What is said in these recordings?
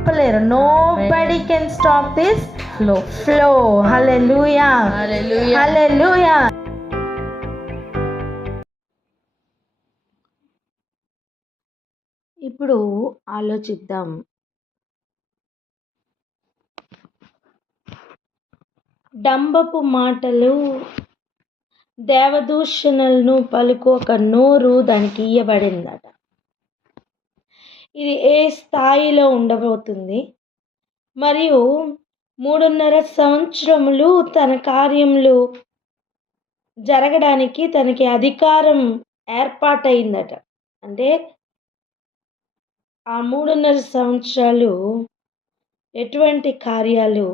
ఆపలేరు. Nobody can stop this flow. Hallelujah, hallelujah. ఇప్పుడు ఆలోచిద్దాం. డంబపు మాటలు, దేవదూషణలను పలుకు ఒక నోరు దానికి ఇయ్యబడిందట. ఇది ఏ స్థాయిలో ఉండబోతుంది? మరియు 3.5 సంవత్సరములు తన కార్యములు జరగడానికి తనకి అధికారం ఏర్పాటైందట. అంటే ఆ 3.5 సంవత్సరాలు ఎటువంటి కార్యాలు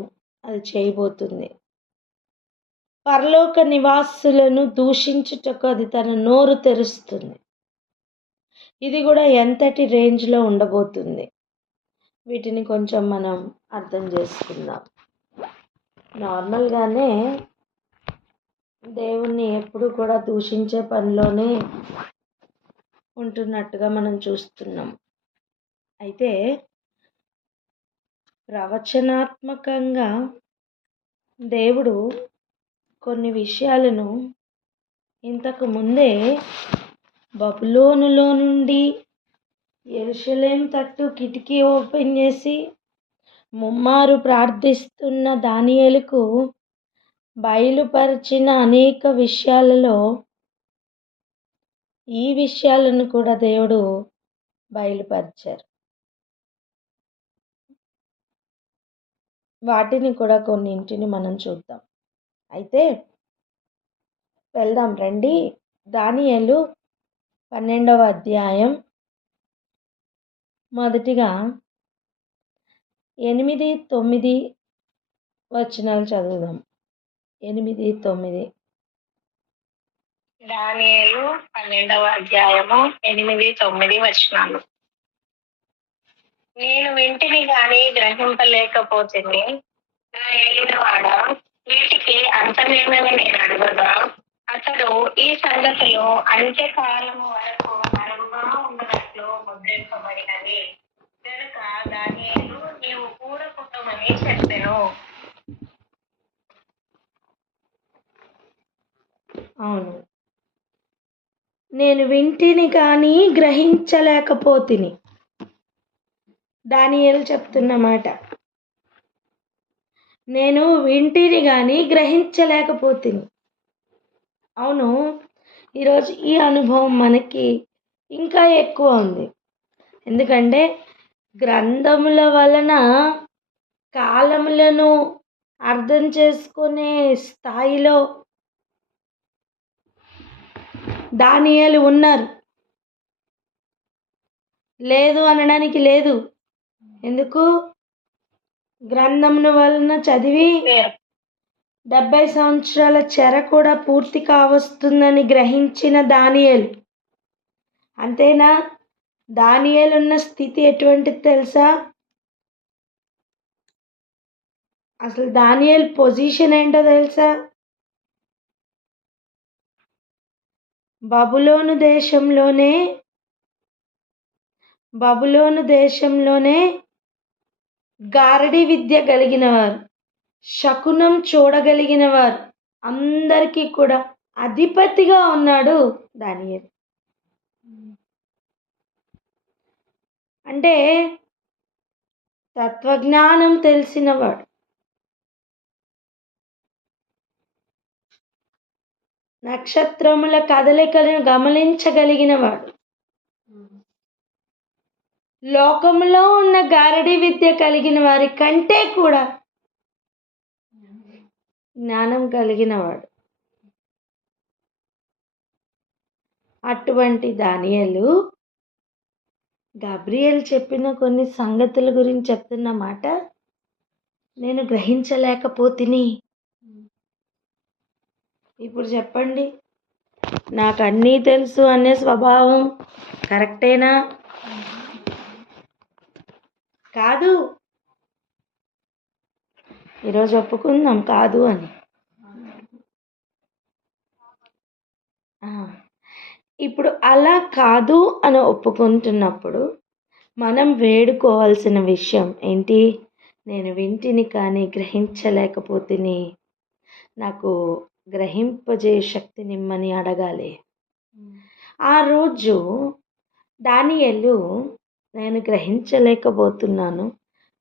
అది చేయబోతుంది? పరలోక నివాసులను దూషించుటకు అది తన నోరు తెరుస్తుంది. ఇది కూడా ఎంతటి రేంజ్లో ఉండబోతుంది? వీటిని కొంచెం మనం అర్థం చేసుకుందాం. నార్మల్గానే దేవుణ్ణి ఎప్పుడు కూడా దూషించే పనిలోనే ఉంటున్నట్టుగా మనం చూస్తున్నాం. అయితే ప్రవచనాత్మకంగా దేవుడు కొన్ని విషయాలను ఇంతకు ముందే బబులోనులో నుండి యెరూషలేము తట్టు కిటికీ ఓపెన్ చేసి ముమ్మారు ప్రార్థిస్తున్న దానియేలుకు బయలుపరిచిన అనేక విషయాలలో ఈ విషయాలను కూడా దేవుడు బయలుపరిచారు. వాటిని కూడా కొన్నింటిని మనం చూద్దాం. అయితే వెళ్దాం రండి. దానియేలు 12వ అధ్యాయం మొదటిగా 8, 9 వచనాలు చదువుదాం. 8, 9. దానియేలు 12వ అధ్యాయము 8, 9 వచనాలు. నేను వింటిని గాని గ్రహింపలేకపోతుంది. నా ఏలినవాడ, వీటికి అంతమేమని నేను అడగగా, అతడు ఈ సంగతులు అంత్యకాలము వరకు మరముగా ఉన్నట్లు ముద్రింపబడినవి కనుక దానియేలు నీవు కూడకుట్టమని చెప్పెను. అవును, నేను వింటిని కానీ గ్రహించలేకపోతిని. దానియేలు చెప్తున్నమాట. నేను వింటిని కానీ గ్రహించలేకపోతిని. అవును, ఈరోజు ఈ అనుభవం మనకి ఇంకా ఎక్కువ ఉంది. ఎందుకంటే గ్రంథముల వలన కాలములను అర్థం చేసుకునే స్థాయిలో దానియేలు ఉన్నారు. లేదు అనడానికి లేదు. ఎందుకు? గ్రంథముల వలన చదివి 70 సంవత్సరాల చెర కూడా పూర్తి కావస్తుందని గ్రహించిన దానియేలు. అంతేనా? దానియేలు ఉన్న స్థితి ఎటువంటిది తెలుసా? అసలు దానియేలు పొజిషన్ ఏంటో తెలుసా? బబులోను దేశంలోనే గారడి విద్య కలిగిన వారు, శకునం చూడగలిగిన వారు, అందరికీ కూడా అధిపతిగా ఉన్నాడు దానియేలు. అంటే తత్వజ్ఞానం తెలిసినవాడు, నక్షత్రముల కదలికలను గమనించగలిగినవాడు, లోకములో ఉన్న గారడి విద్య కలిగిన వారి కంటే కూడా జ్ఞానం కలిగినవాడు. అటువంటి దానియేలు గబ్రియేలు చెప్పిన కొన్ని సంగతుల గురించి చెప్తున్న మాట నేను గ్రహించలేకపోతిని. ఇప్పుడు చెప్పండి, నాకు అన్నీ తెలుసు అనే స్వభావం కరెక్టేనా? కాదు. ఈరోజు ఒప్పుకుందాం కాదు అని. ఇప్పుడు అలా కాదు అని ఒప్పుకుంటున్నప్పుడు మనం వేడుకోవాల్సిన విషయం ఏంటి? నేను వింటిని కానీ గ్రహించలేకపోతిని, నాకు గ్రహింపజేయ శక్తినిమ్మని అడగాలి. ఆ రోజు దానియేలు నేను గ్రహించలేకపోతున్నాను,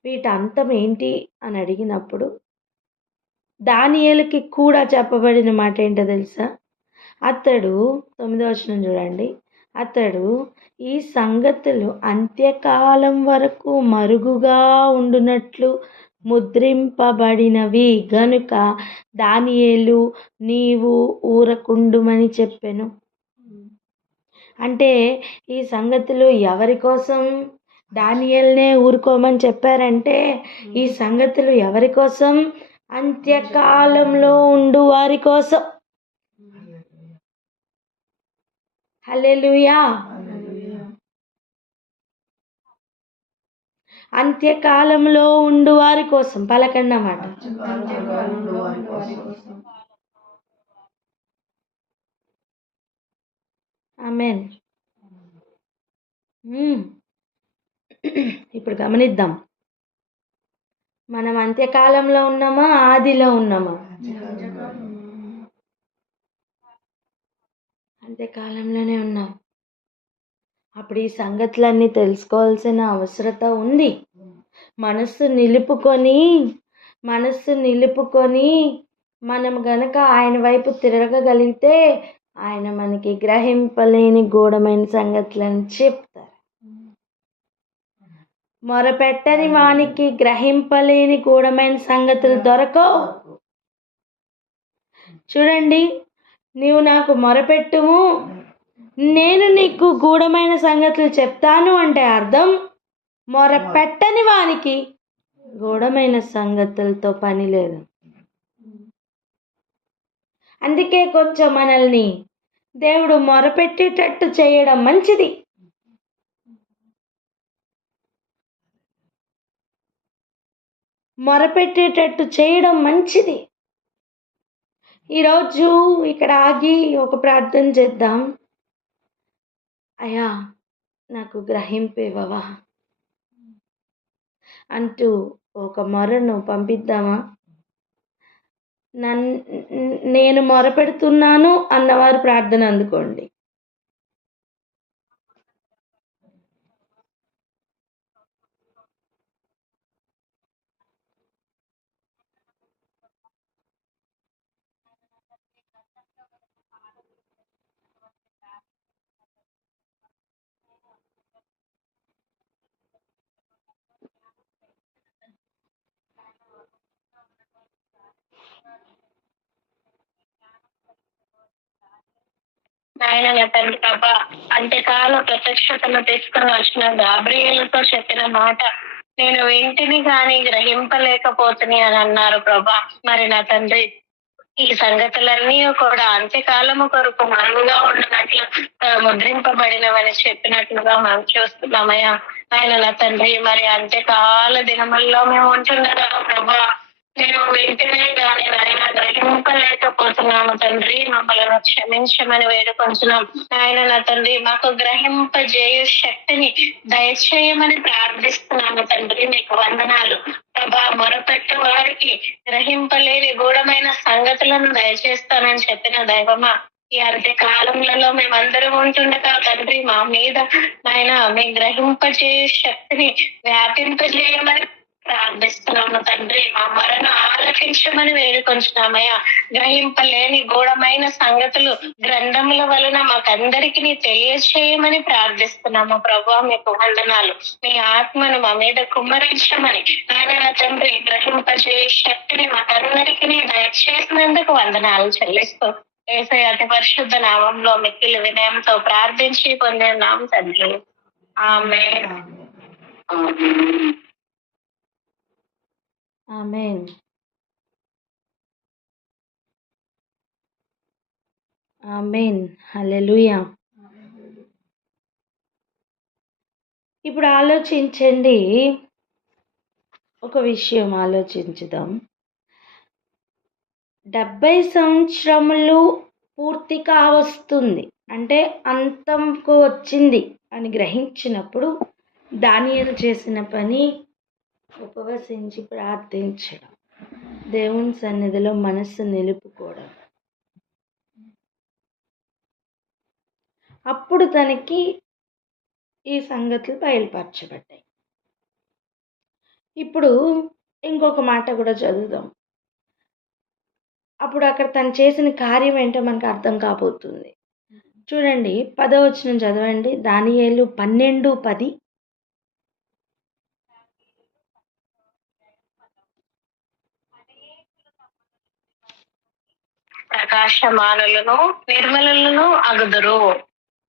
వీటి అంతం ఏంటి అని అడిగినప్పుడు దానియేలుకి కూడా చెప్పబడిన మాట ఏంటో తెలుసా? అతడు 9వ వచనం చూడండి. అతడు ఈ సంగతులు అంత్యకాలం వరకు మరుగుగా ఉండునట్లు ముద్రింపబడినవి గనుక దానియేలు నీవు ఊరకుండుమని చెప్పెను. అంటే ఈ సంగతులు ఎవరి కోసం దానియేలునే ఊరుకోమని చెప్పారంటే, ఈ సంగతులు ఎవరి కోసం? అంత్యకాలంలో ఉండు వారి కోసం. హల్లెలూయా. అంత్యకాలంలో ఉండు వారి కోసం. పలకండి అన్నమాట. ఆమేన్. ఇప్పుడు గమనిద్దాం, మనం అంత్యకాలంలో ఉన్నామా, ఆదిలో ఉన్నామా? అంత్యకాలంలోనే ఉన్నాం. అప్పుడు ఈ సంగతులన్నీ తెలుసుకోవాల్సిన అవసరత ఉంది. మనస్సు నిలుపుకొని మనం గనక ఆయన వైపు తిరగగలిగితే ఆయన మనకి గ్రహింపలేని గూఢమైన సంగతులను చెప్తారు. మొరపెట్టని వానికి గ్రహింపలేని గూఢమైన సంగతులు దొరకవు. చూడండి, నీవు నాకు మొరపెట్టుము, నేను నీకు గూఢమైన సంగతులు చెప్తాను అంటే అర్థం, మొరపెట్టని వానికి గూఢమైన సంగతులతో పని లేదు. అందుకే కొంచెం మనల్ని దేవుడు మొరపెట్టేటట్టు చేయడం మంచిది. మొరపెట్టేటట్టు చేయడం మంచిది. ఈరోజు ఇక్కడ ఆగి ఒక ప్రార్థన చేద్దాం. అయ్యా నాకు గ్రహింపేవవా అంటూ ఒక మొరను పంపిద్దామా? నేను మొరపెడుతున్నాను అన్నవారు ప్రార్థన అందుకోండి. ఆయన తండ్రి ప్రభా, అంత్యకాల ప్రత్యక్షతను తీసుకుని వచ్చిన గాబ్రియేలుతో చెప్పిన మాట నేను వింటిని కానీ గ్రహింపలేకపోతుంది అని అన్నారు ప్రభా. మరి నా తండ్రి, ఈ సంగతులన్నీ కూడా అంత్యకాలము కొరకు మరుగుగా ఉన్నట్లు ముద్రింపబడినవని చెప్పినట్లుగా మనం చూస్తున్నామయ్యా. ఆయన నా తండ్రి, మరి అంత్యకాల దినముల్లో మేము ఉంటున్నాం ప్రభా. నేను వెంటనే కానీ ఆయన గ్రహింపలేకపోతున్నాము తండ్రి, మమ్మల్ని క్షమించమని వేడుకొంచున్నాం. ఆయన నా తండ్రి, మాకు గ్రహింపజేయు శక్తిని దయచేయమని ప్రార్థిస్తున్నాము తండ్రి. మీకు వందనాలు ప్రభా. మొరపెట్టు వారికి గ్రహింపలేని గూఢమైన సంగతులను దయచేస్తానని చెప్పిన దైవమా, ఈ అంత్యకాలంలో మేమందరం ఉంటుండగా తండ్రి, మా మీద ఆయన మీ గ్రహింపజేయు శక్తిని వ్యాపింపజేయమని ప్రార్థిస్తున్నాము తండ్రి. మా మరణ ఆలకించమని వేడుకొంచున్నామయ్యా. గ్రహింపలేని గూఢమైన సంగతులు గ్రంథముల వలన మాకందరికి తెలియచేయమని ప్రార్థిస్తున్నాము ప్రభా. మీకు వందనాలు. మీ ఆత్మను మా మీద కుమ్మరించమని ఆయన తండ్రి, గ్రహింపజేయ శక్తిని మాకందరికి దయచేసినందుకు వందనాలు చెల్లిస్తూ యేసయ్య అతి పరిశుద్ధ నామంలో మిక్కిలి వినయంతో ప్రార్థించి పొందినాం తండ్రి. ఆమేన్. ఆమేన్. ఆమేన్. హల్లెలూయా. ఇప్పుడు ఆలోచించండి, ఒక విషయం ఆలోచించుదాం. 70 సంవత్సరములు పూర్తి కావస్తుంది అంటే అంతంకు వచ్చింది అని గ్రహించినప్పుడు దానియేలు చేసిన పని ఉపవసించి ప్రార్థించడం, దేవుని సన్నిధిలో మనస్సు నిలుపుకోవడం. అప్పుడు తనకి ఈ సంగతులు బయలుపరచబడ్డాయి. ఇప్పుడు ఇంకొక మాట కూడా చదువుదాం. అప్పుడు అక్కడ తను చేసిన కార్యం ఏంటో మనకు అర్థం కాబోతుంది. చూడండి, 10వ వచనం చదవండి. దానియేలు 12:10. ప్రకాశమానులను నిర్మలులను అగుదురు,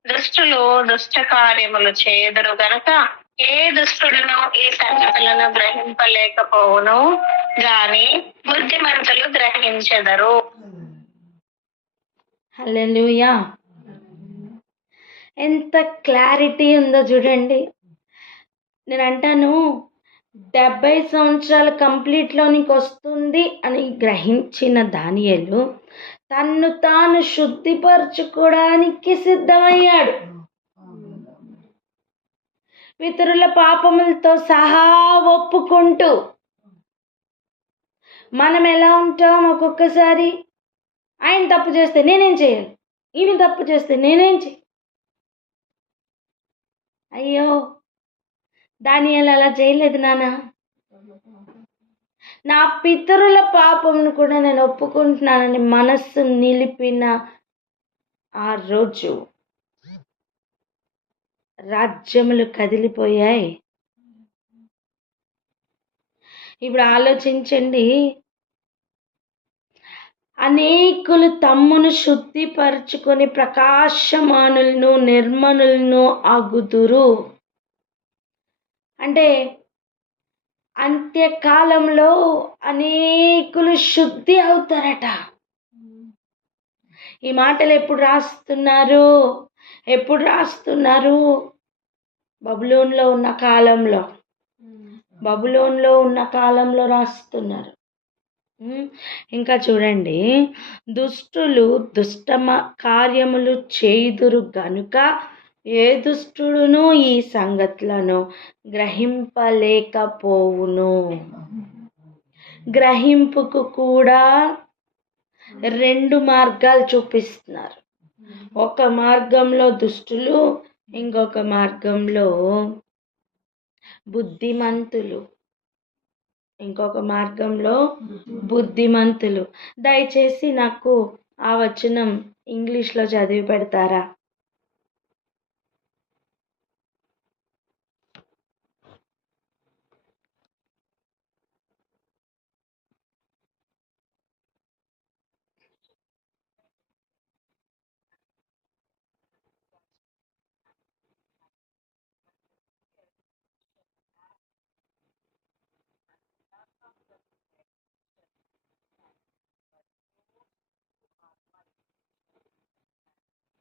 దుష్టులు దుష్ట కార్యములు చేయుదురు గనక ఏ దుష్టుడును ఈ సంగతులను గ్రహింపలేకపోవును గాని బుద్ధిమంతులు గ్రహించెదరు. హల్లెలూయా! ఎంత క్లారిటీ ఉందో చూడండి. నేను అంటాను, 70 సంవత్సరాలు కంప్లీట్లోనికి వస్తుంది అని గ్రహించిన దానియేలు తన్ను తాను శుద్ధిపరచుకోవడానికి సిద్ధమయ్యాడు. పితరుల పాపములతో సహా ఒప్పుకుంటూ. మనం ఎలా ఉంటాం? ఒక్కొక్కసారి ఆయన తప్పు చేస్తే నేనేం చేయాలి, ఈమె తప్పు చేస్తే నేనేం చేయాలి. అయ్యో, దానియేలు అలా చేయలేదు నాన్న. నా పితరుల పాపమును కూడా నేను ఒప్పుకుంటున్నానని మనస్సు నిలిపిన ఆ రోజు రాజ్యములు కదిలిపోయాయి. ఇప్పుడు ఆలోచించండి, అనేకులు తమ్మును శుద్ధిపరచుకొని ప్రకాశమానులను నిర్మలులను అగుదురు. అంటే అంత్యకాలంలో అనేకులు శుద్ధి అవుతారట. ఈ మాటలు ఎప్పుడు రాస్తున్నారు? బబులోన్లో ఉన్న కాలంలో రాస్తున్నారు. ఇంకా చూడండి, దుష్టులు దుష్ట కార్యములు చేయుదురు గనుక ఏ దుష్టుడును ఈ సంగతులను గ్రహింపలేకపోవును. గ్రహింపుకు కూడా 2 మార్గాలు చూపిస్తున్నారు. ఒక మార్గంలో దుష్టులు, ఇంకొక మార్గంలో బుద్ధిమంతులు. దయచేసి నాకు ఆ వచనం ఇంగ్లీష్లో చదివి పెడతారా?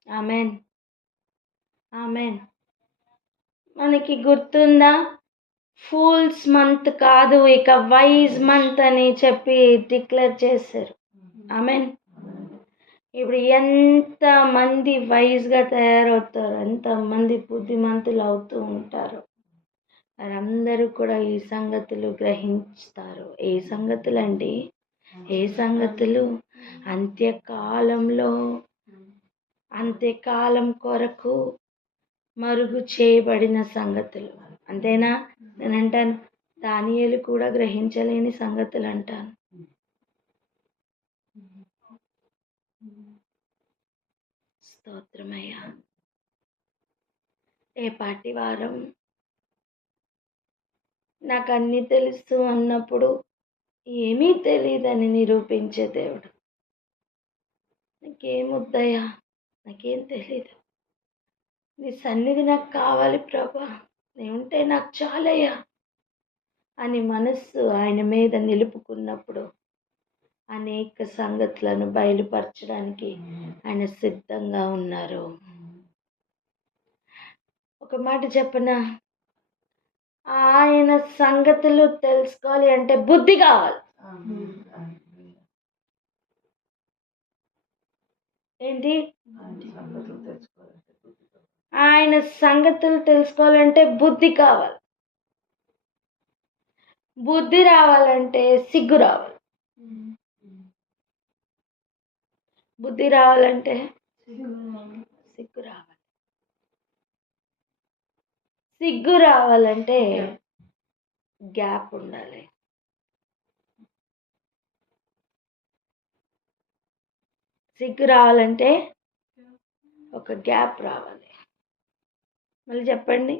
ఆమెన్. మనకి గుర్తుందా? ఫూల్స్ మంత్ కాదు, ఇక వైజ్ మంత్ అని చెప్పి డిక్లేర్ చేశారు. ఆమెన్. ఇప్పుడు ఎంతమంది వైజ్గా తయారవుతారు, ఎంతమంది బుద్ధిమంతులు అవుతూ ఉంటారు. వారందరూ కూడా ఈ సంగతులు గ్రహిస్తారు. ఏ సంగతులు అండి? అంత్యకాలం కొరకు మరుగు చేయబడిన సంగతులు. అంతేనా? నేను అంటాను, దానియేలు కూడా గ్రహించలేని సంగతులు అంటాను. స్తోత్రమయ్యా. ఏ పాటి వారం నాకు అన్నీ తెలుసు అన్నప్పుడు ఏమీ తెలియదని నిరూపించే దేవుడు. నాకేమొద్దయ్యా, నాకేం తెలీదు, నీ సన్నిధి నాకు కావాలి ప్రభా, నీ ఉంటే నాకు చాలయ్యా అని మనస్సు ఆయన మీద నిలుపుకున్నప్పుడు అనేక సంగతులను బయలుపరచడానికి ఆయన సిద్ధంగా ఉన్నారు. ఒక మాట చెప్పనా? ఆయన సంగతులు తెలుసుకోవాలి అంటే బుద్ధి కావాలి. ఏంటి? ఆయన సంగతులు తెలుసుకోవాలంటే బుద్ధి కావాలి. బుద్ధి రావాలంటే సిగ్గు రావాలి. బుద్ధి రావాలంటే సిగ్గు రావాలి. సిగ్గు రావాలంటే గ్యాప్ ఉండాలి. సిగ్గు రావాలంటే ఒక గ్యాప్ రావాలి. మళ్ళీ చెప్పండి.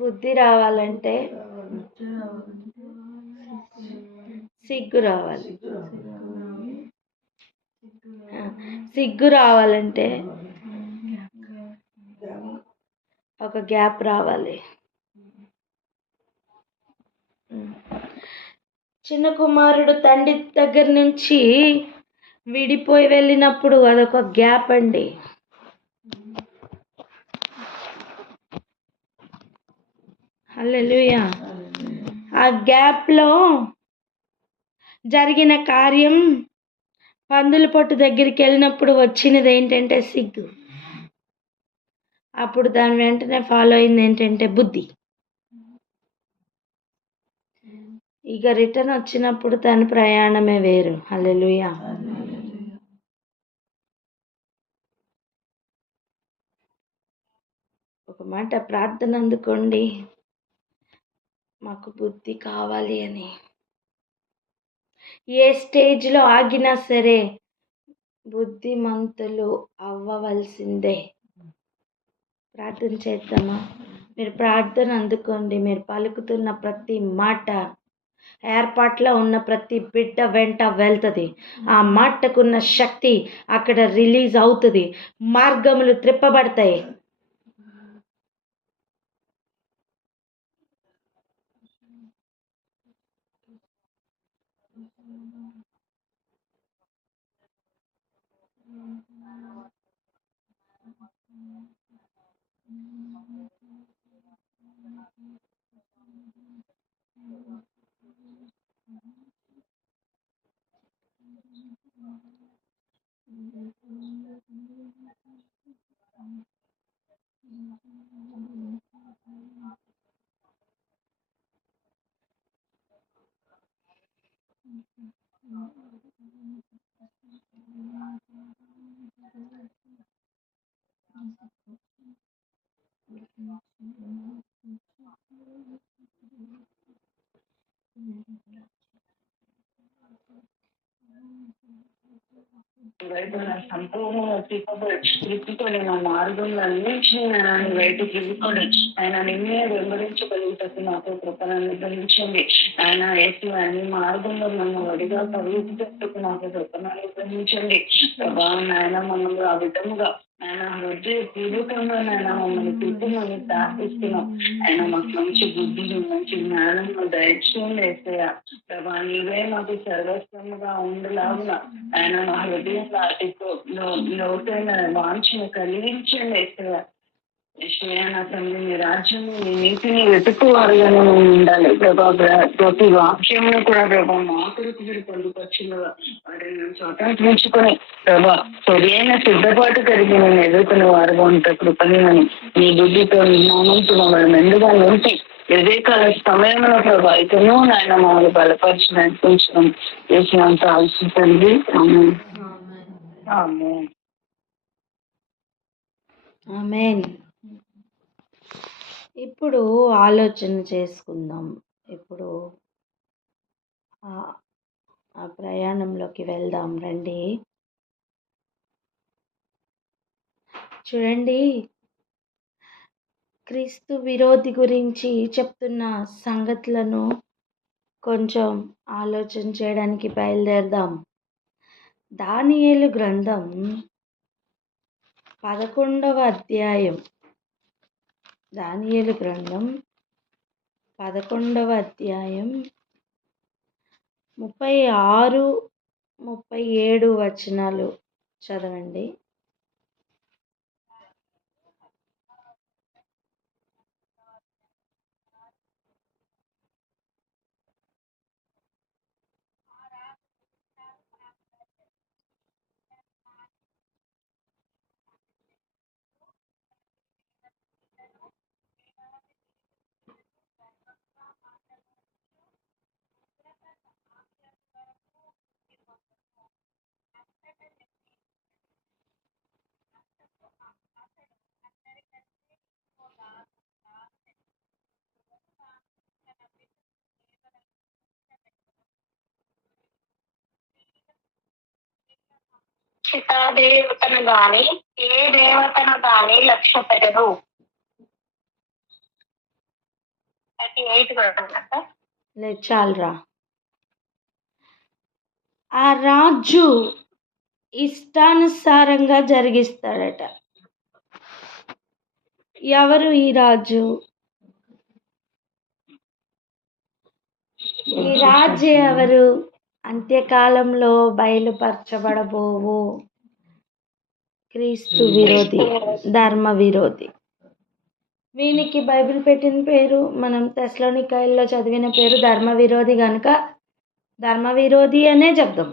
బుద్ధి రావాలంటే సిగ్గు రావాలి. సిగ్గు రావాలంటే ఒక గ్యాప్ రావాలి. చిన్న కుమారుడు తండ్రి దగ్గర నుంచి విడిపోయి వెళ్ళినప్పుడు అదొక గ్యాప్ అండి. హల్లెలూయా. ఆ గ్యాప్లో జరిగిన కార్యం పందుల పొట్టు దగ్గరికి వెళ్ళినప్పుడు వచ్చినది ఏంటంటే సిగ్గు. అప్పుడు దాని వెంటనే ఫాలో అయింది ఏంటంటే బుద్ధి. ఇక రిటర్న్ వచ్చినప్పుడు తన ప్రయాణమే వేరు. హల్లెలూయా. ఒక మాట ప్రార్థన అందుకోండి, మాకు బుద్ధి కావాలి అని. ఏ స్టేజ్లో ఆగినా సరే బుద్ధిమంతులు అవ్వవలసిందే. ప్రార్థన చేద్దామా? మీరు ప్రార్థన అందుకోండి. మీరు పలుకుతున్న ప్రతి మాట ఏర్పాట్లో ఉన్న ప్రతి బిడ్డ వెంట వెళ్తుంది. ఆ మాటకున్న శక్తి అక్కడ రిలీజ్ అవుతుంది. మార్గములు త్రిప్పబడతాయి. సంపూర్ణంగా తిప్పుకొని నా మార్గంలో అన్నింటినీ నేను బయట తిప్పుకొని ఆయన నిన్నే వెంబడించగలుగుతాకు నాకు కృపను అనుగ్రహించండి. ఆయన ఎత్తు అన్ని మార్గంలో నన్ను వడిగా పరిగెత్తుటకు నాకు కృపను అనుగ్రహించండి. ప్రభా నాయన మమ్మల్ని ఆ విధముగా ఆయన హృదయ పూర్వకంగా నాయన మమ్మల్ని తిప్పుమని ప్రార్థిస్తున్నాం. ఆయన మాకు మంచి బుద్ధిని మంచి జ్ఞానంలో దయచేయండి. వేసేయ ప్రభా నీవే మాకు సర్వస్వముగా ఉండలాగున ఆయన మా హృదయంలో అతి లోతైన వాంఛను కలిగించండి. వేసేయ నా తండ్రి నీ రాజ్యం నీ నీతిని వెతుకువారుగానే మేము ఉండాలి ప్రభా. ప్రతి వాక్యంలో కూడా ప్రభా మా కొరకు మీరు పొందుపరిచినగా వాటిని మేము స్వతంత్రించుకొని ప్రభా సరైన సిద్ధపాటు కలిగి నేను ఎదుర్కొనే వారుగా ఉంటే కృపణని నీ బుద్ధితో జ్ఞానంతో మమ్మల్ని మెండుగా ఉంచి కాల సమయంలో ప్రభా ఇతను నాయన మమ్మల్ని బలపరిచి నడిపించడం చేసినంత ఆలోచించండి. ఆమేన్. ఇప్పుడు ఆలోచన చేసుకుందాం. ఇప్పుడు ఆ ప్రయాణంలోకి వెళ్దాం రండి. చూడండి, క్రీస్తు విరోధి గురించి చెప్తున్న సంగతులను కొంచెం ఆలోచన చేయడానికి బయలుదేరదాం. దానియేలు గ్రంథం 11వ అధ్యాయం. దానియేలు గ్రంథం 11వ అధ్యాయం 36, 37 వచనాలు చదవండి. దేవతను గాని ఏ దేవతను గాని లక్ష్య పెట్టరు. 38 కూడా లేదు చాలురా. ఆ రాజు ఇష్టానుసారంగా జరిగిస్తాడట. ఎవరు ఈ రాజు? ఈ రాజు ఎవరు? అంత్యకాలంలో బయలుపరచబడబోవు క్రీస్తు విరోధి, ధర్మ విరోధి. వీనికి బైబిల్ పెట్టిన పేరు, మనం తెస్సలోనికైల్లో చదివిన పేరు ధర్మ విరోధి కనుక ధర్మ విరోధి అనే చెప్దాం.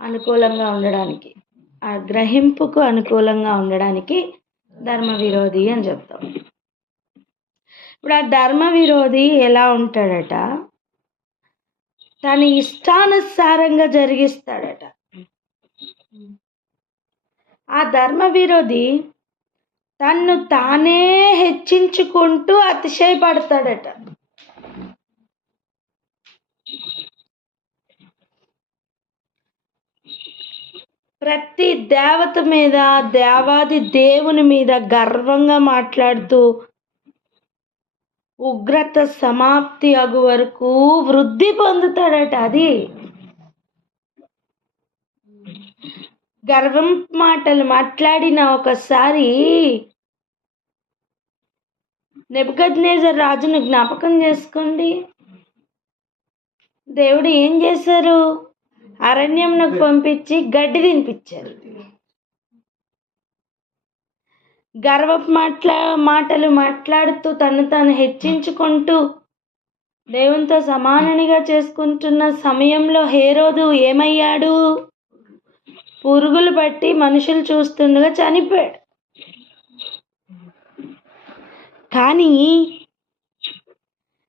అనుకూలంగా ఉండడానికి, ఆ గ్రహింపుకు అనుకూలంగా ఉండడానికి ధర్మ విరోధి అని చెప్తాం. ఇప్పుడు ఆ ధర్మ విరోధి ఎలా ఉంటాడట? తన ఇష్టానుసారంగా జరిగిస్తాడట. ఆ ధర్మ విరోధి తన్ను తానే హెచ్చించుకుంటూ అతిశయపడతాడట. ప్రతి దేవత మీద, దేవాది దేవుని మీద గర్వంగా మాట్లాడుతూ ఉగ్రత సమాప్తి అగు వరకు వృద్ధి పొందుతాడట. అది గర్వం మాటలు మాట్లాడిన ఒకసారి నెబుకద్నెజర్ రాజును జ్ఞాపకం చేసుకోండి. దేవుడు ఏం చేశారు? అరణ్యంకు పంపించి గడ్డి తినిపించారు. గర్వపు మాటలు మాట్లాడుతూ తను తాను హెచ్చించుకుంటూ దేవునితో సమాననిగా చేసుకుంటున్న సమయంలో హేరోదు ఏమయ్యాడు? పురుగులు పట్టి మనుషులు చూస్తుండగా చనిపోయాడు. కానీ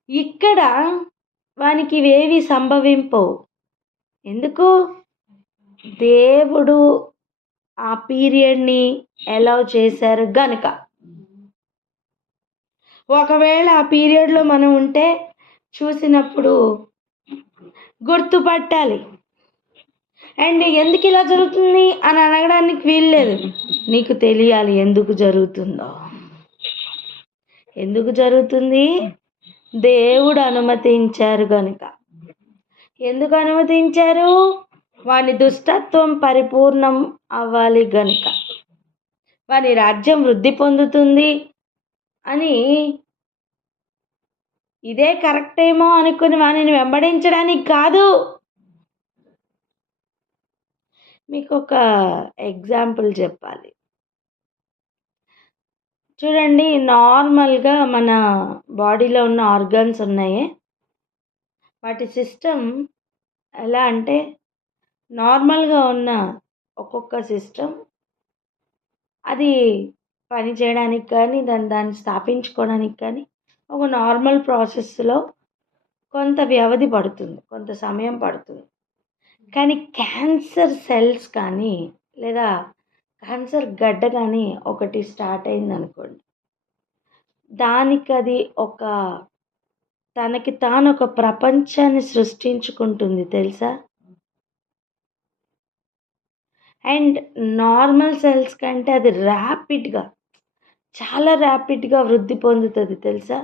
ఇక్కడ వానికి ఇవేవి సంభవింపవు. ఎందుకు? దేవుడు ఆ పీరియడ్ని అలౌ చేశారు గనుక. ఒకవేళ ఆ పీరియడ్లో మనం ఉంటే చూసినప్పుడు గుర్తుపట్టాలి. అండ్ ఎందుకు ఇలా జరుగుతుంది అని అడగడానికి వీల్లేదు. నీకు తెలియాలి ఎందుకు జరుగుతుందో. ఎందుకు జరుగుతుంది? దేవుడు అనుమతించారు గనుక. ఎందుకు అనుమతించారు? వాని దుష్టత్వం పరిపూర్ణం అవ్వాలి గనుక, వాని రాజ్యం వృద్ధి పొందుతుంది అని, ఇదే కరెక్ట్ ఏమో అనుకుని వానిని వెంబడించడానికి కాదు. మీకు ఒక ఎగ్జాంపుల్ చెప్పాలి. చూడండి, నార్మల్గా మన బాడీలో ఉన్న ఆర్గన్స్ ఉన్నాయే, వాటి సిస్టమ్ ఎలా అంటే నార్మల్గా ఉన్న ఒక్కొక్క సిస్టమ్ అది పని చేయడానికి కానీ దాన్ని స్థాపించుకోవడానికి కానీ ఒక నార్మల్ ప్రాసెస్లో కొంత వ్యవధి పడుతుంది, కొంత సమయం పడుతుంది. కానీ క్యాన్సర్ సెల్స్ కానీ లేదా క్యాన్సర్ గడ్డ కానీ ఒకటి స్టార్ట్ అయింది అనుకోండి, దానికి అది తనకి తాను ఒక ప్రపంచాన్ని సృష్టించుకుంటుంది, తెలుసా? అండ్ నార్మల్ సెల్స్ కంటే అది చాలా ర్యాపిడ్గా వృద్ధి పొందుతుంది, తెలుసా?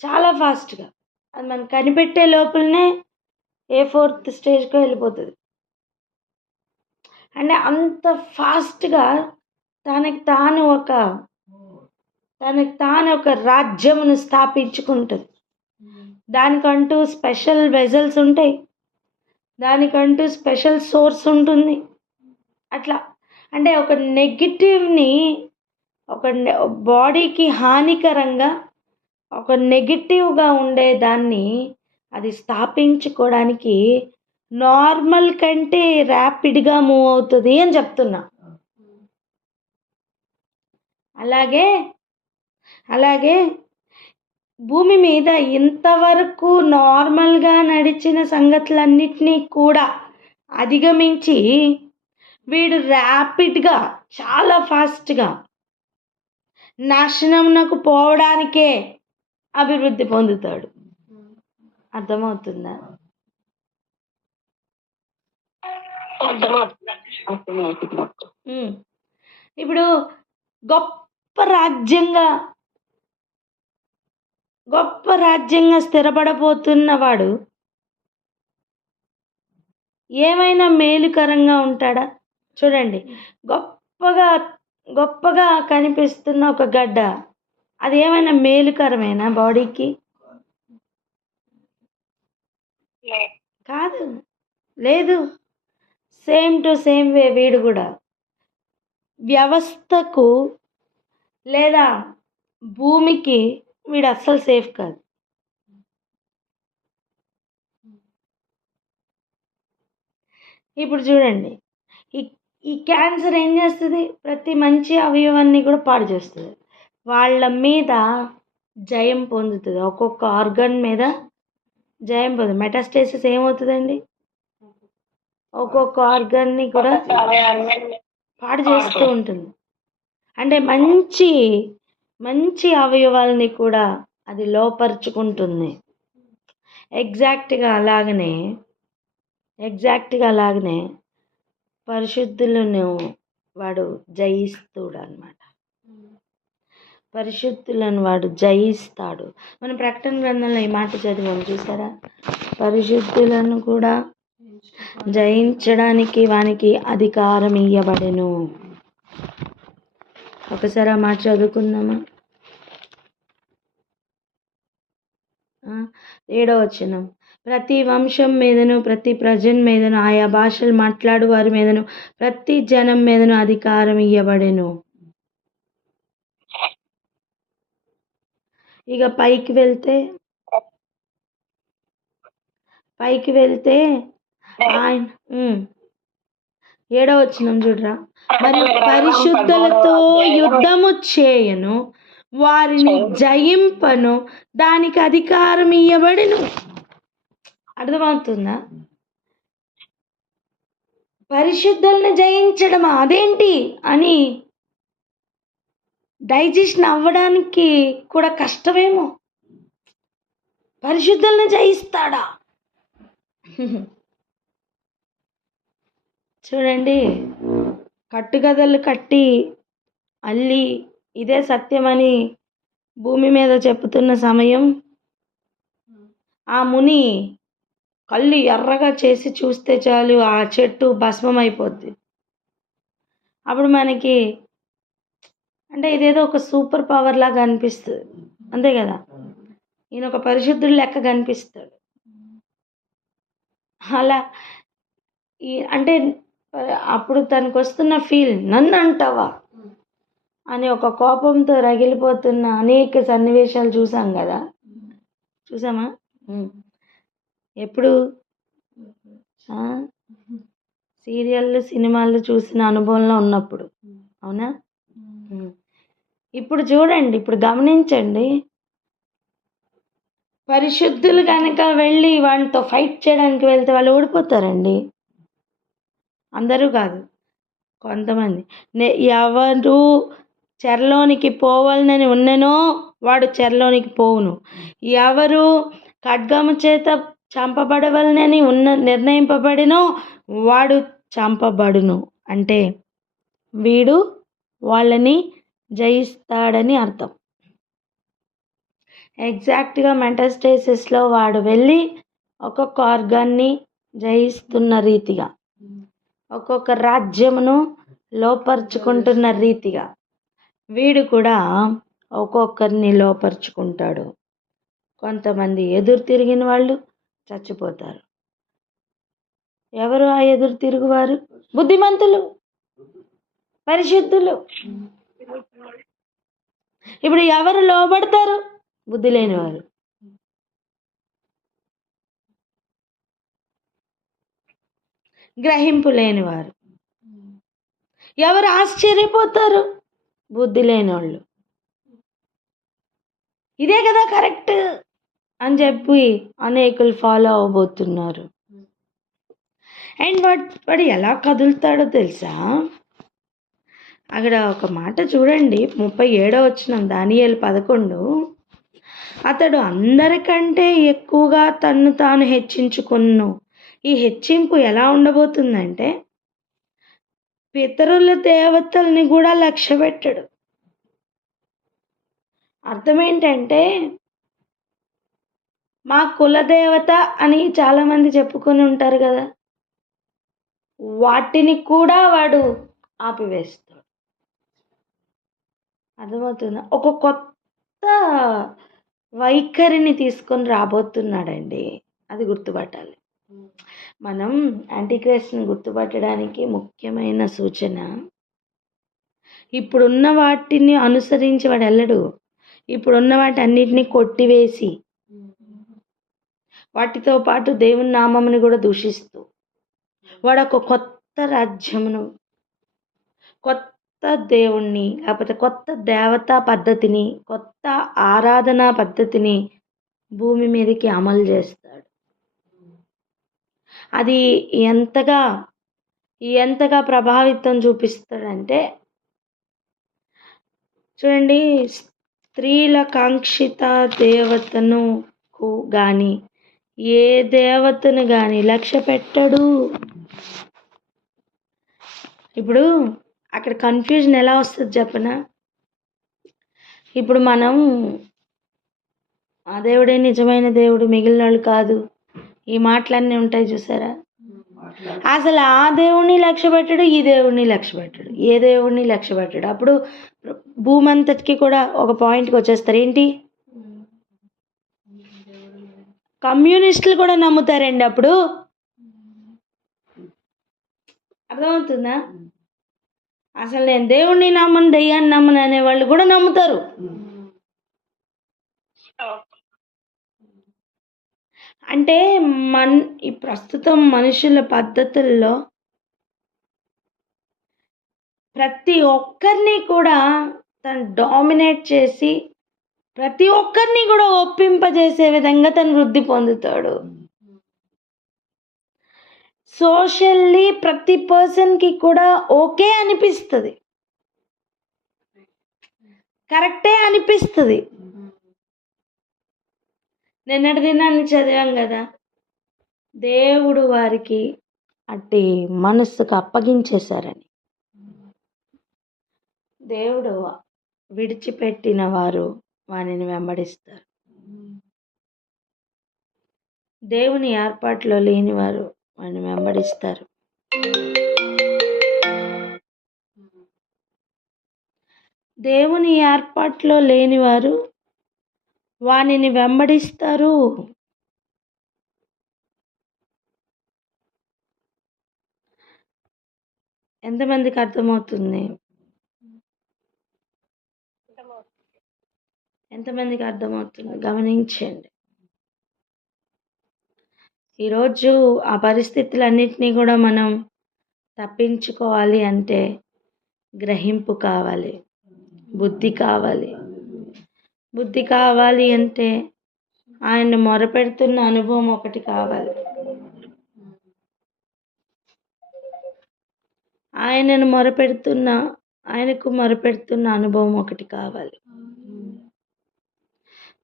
చాలా ఫాస్ట్గా. అది మనం కనిపెట్టే లోపలనే ఏ 4th స్టేజ్కో వెళ్ళిపోతుంది. అంటే అంత ఫాస్ట్గా తనకి తాను ఒక రాజ్యమును స్థాపించుకుంటుంది. దానికంటూ స్పెషల్ వెజల్స్ ఉంటాయి, దానికంటూ స్పెషల్ సోర్స్ ఉంటుంది. అట్లా అంటే ఒక నెగిటివ్ని, ఒక బాడీకి హానికరంగా, ఒక నెగిటివ్గా ఉండే దాన్ని అది స్థాపించుకోవడానికి నార్మల్ కంటే ర్యాపిడ్గా మూవ్ అవుతుంది అని చెప్తున్నా. అలాగే భూమి మీద ఇంతవరకు నార్మల్గా నడిచిన సంగతులన్నిటినీ కూడా అధిగమించి వీడు ర్యాపిడ్గా, చాలా ఫాస్ట్గా నాశనంకు పోవడానికే అభివృద్ధి పొందుతాడు. అర్థమవుతుందా? ఉమ్. ఇప్పుడు గొప్ప రాజ్యంగా స్థిరపడబోతున్నవాడు ఏమైనా మేలుకరంగా ఉంటాడా? చూడండి, గొప్పగా గొప్పగా కనిపిస్తున్న ఒక గడ్డ, అది ఏమైనా మేలుకరమేనా బాడీకి? కాదు, లేదు. సేమ్ టు సేమ్ వే వీడు కూడా వ్యవస్థకు లేదా భూమికి వీడు అస్సలు సేఫ్ కాదు. ఇప్పుడు చూడండి, ఈ ఈ క్యాన్సర్ ఏం చేస్తుంది? ప్రతి మంచి అవయవాన్ని కూడా పాడు చేస్తుంది. వాళ్ళ మీద జయం పొందుతుంది, ఒక్కొక్క ఆర్గన్ మీద జయం పొందుతుంది. మెటాస్టేసిస్ ఏమవుతుందండి? ఒక్కొక్క ఆర్గన్ని కూడా పాడు చేస్తూ ఉంటుంది. అంటే మంచి మంచి అవయవాల్ని కూడా అది లోపరుచుకుంటుంది. ఎగ్జాక్ట్గా అలాగనే పరిశుద్ధులను వాడు జయిస్తుడు అన్నమాట. పరిశుద్ధులను వాడు జయిస్తాడు. మన ప్రకటన గ్రంథంలో ఈ మాట చదివాము, చూసారా? పరిశుద్ధులను కూడా జయించడానికి వానికి అధికారం ఇయ్యబడెను. ఒకసారి ఆ మాట చదువుకుందామా? 7వ వచనం, ప్రతి వంశం మీదను, ప్రతి ప్రజల మీదను, ఆయా భాషలు మాట్లాడు వారి మీదను, ప్రతి జనం మీదను అధికారం ఇయ్యబడెను. ఇక పైకి వెళ్తే ఆయన 7వ వచనం చూడరా, మరియు పరిశుద్ధులతో యుద్ధము చేయను, వారిని జయింపను, దానికి అధికారం ఇయ్యబడెను. అర్థమవుతుందా? పరిశుద్ధులను జయించడమా, అదేంటి అని డైజెషన్ అవ్వడానికి కూడా కష్టమేమో. పరిశుద్ధులను జయిస్తాడా? చూడండి, కట్టుకథలు కట్టి అల్లి ఇదే సత్యమని భూమి మీద చెప్పుతున్న సమయం, ఆ ముని కళ్ళు ఎర్రగా చేసి చూస్తే చాలు ఆ చెట్టు భస్మం అయిపోద్ది. అప్పుడు మనకి అంటే ఇదేదో ఒక సూపర్ పవర్ లాగా అనిపిస్తుంది, అంతే కదా? ఈయన ఒక పరిశుద్ధుడు లెక్క కనిపిస్తాడు. అలా అంటే అప్పుడు తనకు వస్తున్న ఫీల్, నన్ను అంటావా అని ఒక కోపంతో రగిలిపోతున్న అనేక సన్నివేశాలు చూసాం కదా. చూసామా? ఎప్పుడు సీరియళ్ళు సినిమాలు చూసిన అనుభవంలో ఉన్నప్పుడు, అవునా? ఇప్పుడు చూడండి, ఇప్పుడు గమనించండి, పరిశుద్ధులు కనుక వెళ్ళి వాళ్ళతో ఫైట్ చేయడానికి వెళ్తే వాళ్ళు ఓడిపోతారండి. అందరూ కాదు, కొంతమంది. ఎవరు చెరలోనికి పోవాలని ఉన్ననో వాడు చెరలోనికి పోవును, ఎవరు ఖడ్గము చేత చంపబడవలనని నిర్ణయింపబడినో వాడు చంపబడును. అంటే వీడు వాళ్ళని జయిస్తాడని అర్థం. ఎగ్జాక్ట్గా మెటాస్టేసిస్లో వాడు వెళ్ళి ఒక్కొక్క ఆర్గాన్ని జయిస్తున్న రీతిగా, ఒక్కొక్క రాజ్యమును లోపరుచుకుంటున్న రీతిగా వీడు కూడా ఒక్కొక్కరిని లోపరుచుకుంటాడు. కొంతమంది ఎదురు తిరిగిన వాళ్ళు చచ్చిపోతారు. ఎవరు ఆ ఎదురు తిరుగువారు? బుద్ధిమంతులు, పరిశుద్ధులు. ఇప్పుడు ఎవరు లోబడతారు? బుద్ధి లేనివారు. గ్రహింపు లేనివారు. ఎవరు ఆశ్చర్యపోతారు? బుద్ధి లేని వాళ్ళు. ఇదే కదా కరెక్ట్ అని చెప్పి అనేకులు ఫాలో అవబోతున్నారు. అండ్ వాడు ఎలా కదులుతాడో తెలుసా? అక్కడ ఒక మాట చూడండి, 37వ వచనం, దానియేలు 11, అతడు అందరికంటే ఎక్కువగా తన్ను తాను హెచ్చించుకొను. ఈ హెచ్చింపు ఎలా ఉండబోతుందంటే, పితరుల దేవతల్ని కూడా లక్ష్య పెట్టడు. అర్థం ఏంటంటే మా కులదేవత అని చాలామంది చెప్పుకొని ఉంటారు కదా, వాటిని కూడా వాడు ఆపివేస్తాడు. అర్థమవుతుందా? ఒక కొత్త వైఖరిని తీసుకొని రాబోతున్నాడండి. అది గుర్తుపట్టాలి. మనం యాంటీక్రైస్ట్ని గుర్తుపట్టడానికి ముఖ్యమైన సూచన, ఇప్పుడున్న వాటిని అనుసరించి వాడు వెళ్ళడు. ఇప్పుడున్న వాటి అన్నిటినీ కొట్టివేసి వాటితో పాటు దేవుని నామముని కూడా దూషిస్తూ వాడు ఒక కొత్త రాజ్యమును, కొత్త దేవుణ్ణి, లేకపోతే కొత్త దేవతా పద్ధతిని, కొత్త ఆరాధనా పద్ధతిని భూమి మీదకి అమలు చేస్తాడు. అది ఎంతగా ప్రభావితం చూపిస్తాడంటే, చూడండి, స్త్రీల కాంక్షిత దేవతను కానీ ఏ దేవతను కానీ లక్ష్య పెట్టడు. ఇప్పుడు అక్కడ కన్ఫ్యూజన్ ఎలా వస్తుంది చెప్పనా? ఇప్పుడు మనం ఆ దేవుడే నిజమైన దేవుడు, మిగిలిన వాళ్ళు కాదు, ఈ మాటలన్నీ ఉంటాయి చూసారా? అసలు ఆ దేవుణ్ణి లక్ష్య పెట్టడు, ఈ దేవుణ్ణి లక్ష్య పెట్టడు, ఏ దేవుణ్ణి లక్ష్య పెట్టడు. అప్పుడు భూమి అంతటికి కూడా ఒక పాయింట్కి వచ్చేస్తారు. ఏంటి? కమ్యూనిస్టులు కూడా నమ్ముతారండి అప్పుడు. అర్థమవుతుందా? అసలు నేను దేవుణ్ణి నమ్మను, దెయ్యాన్ని నమ్మను అనే వాళ్ళు కూడా నమ్ముతారు. అంటే ఈ ప్రస్తుతం మనుషుల పద్ధతుల్లో ప్రతి ఒక్కరిని కూడా తను డామినేట్ చేసి ప్రతి ఒక్కరిని కూడా ఒప్పింపజేసే విధంగా తను వృద్ధి పొందుతాడు. సోషల్లీ ప్రతి పర్సన్కి కూడా ఓకే అనిపిస్తుంది, కరెక్టే అనిపిస్తుంది. నిన్నటి దినాన్ని చదివాం కదా, దేవుడు వారికి అట్టి మనస్సుకు అప్పగించేశారని. దేవుడు విడిచిపెట్టిన వారు వానిని వెంబడిస్తారు. దేవుని ఏర్పాటులో లేని వారు వాడిని వెంబడిస్తారు. దేవుని ఏర్పాటులో లేని వారు వానిని వెంబడిస్తారు. ఎంతమందికి అర్థమవుతుంది? ఎంతమందికి అర్థమవుతుంది? గమనించండి. ఈరోజు ఆ పరిస్థితులన్నిటినీ కూడా మనం తప్పించుకోవాలి అంటే గ్రహింపు కావాలి, బుద్ధి కావాలి. బుద్ధి కావాలి అంటే ఆయన మొరపెడుతున్న అనుభవం ఒకటి కావాలి. ఆయనకు మొరపెడుతున్న అనుభవం ఒకటి కావాలి.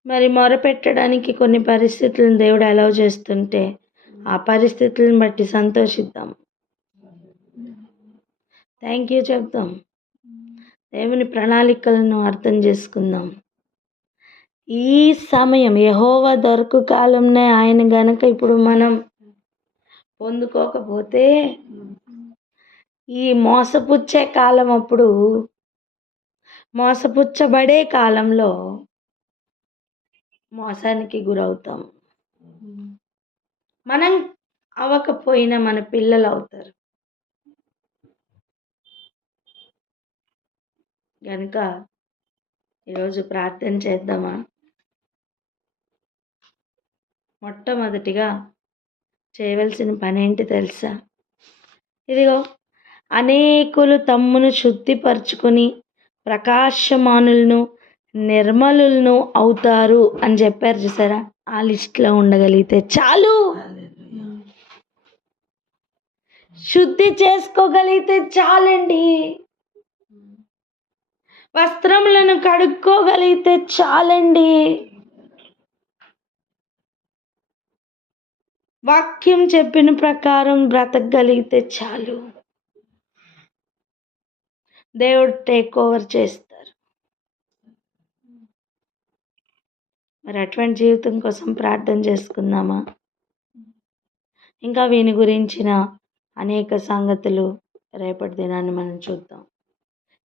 మరి మొరపెట్టడానికి కొన్ని పరిస్థితులను దేవుడు అలౌ చేస్తుంటే ఆ పరిస్థితులను బట్టి సంతోషిద్దాం, థ్యాంక్ యూ చెప్దాం, దేవుని ప్రణాళికలను అర్థం చేసుకుందాం. ఈ సమయం యెహోవా దొరకు కాలంనే ఆయన గనక ఇప్పుడు మనం పొందుకోకపోతే ఈ మోసపుచ్చే కాలం, అప్పుడు మోసపుచ్చబడే కాలంలో మోసానికి గురవుతాం. మనం అవ్వకపోయినా మన పిల్లలు అవుతారు. కనుక ఈరోజు ప్రార్థన చేద్దామా? మొట్టమొదటిగా చేయవలసిన పని ఏంటి తెలుసా? ఇదిగో, అనేకులు తమ్మును శుద్ధిపరచుకొని ప్రకాశమానులను నిర్మలులను అవుతారు అని చెప్పారు చూసారా? ఆ లిస్ట్లో ఉండగలిగితే చాలు. శుద్ధి చేసుకోగలిగితే చాలండి. వస్త్రములను కడుక్కోగలిగితే చాలండి. వాక్యం చెప్పిన ప్రకారం బ్రతకగలిగితే చాలు. దేవుడు టేక్ ఓవర్ చేస్తారు. మరి అటువంటి జీవితం కోసం ప్రార్థన చేసుకుందామా? ఇంకా వీని గురించిన అనేక సంగతులు రేపటి దినాన్ని మనం చూద్దాం.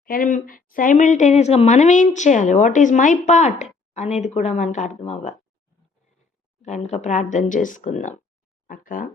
కానీ సైమిల్టేనియస్గా మనం ఏం చేయాలి, వాట్ ఈజ్ మై పార్ట్ అనేది కూడా మనకు అర్థం అవ్వాలి. కనుక ప్రార్థన చేసుకుందాం. అక్క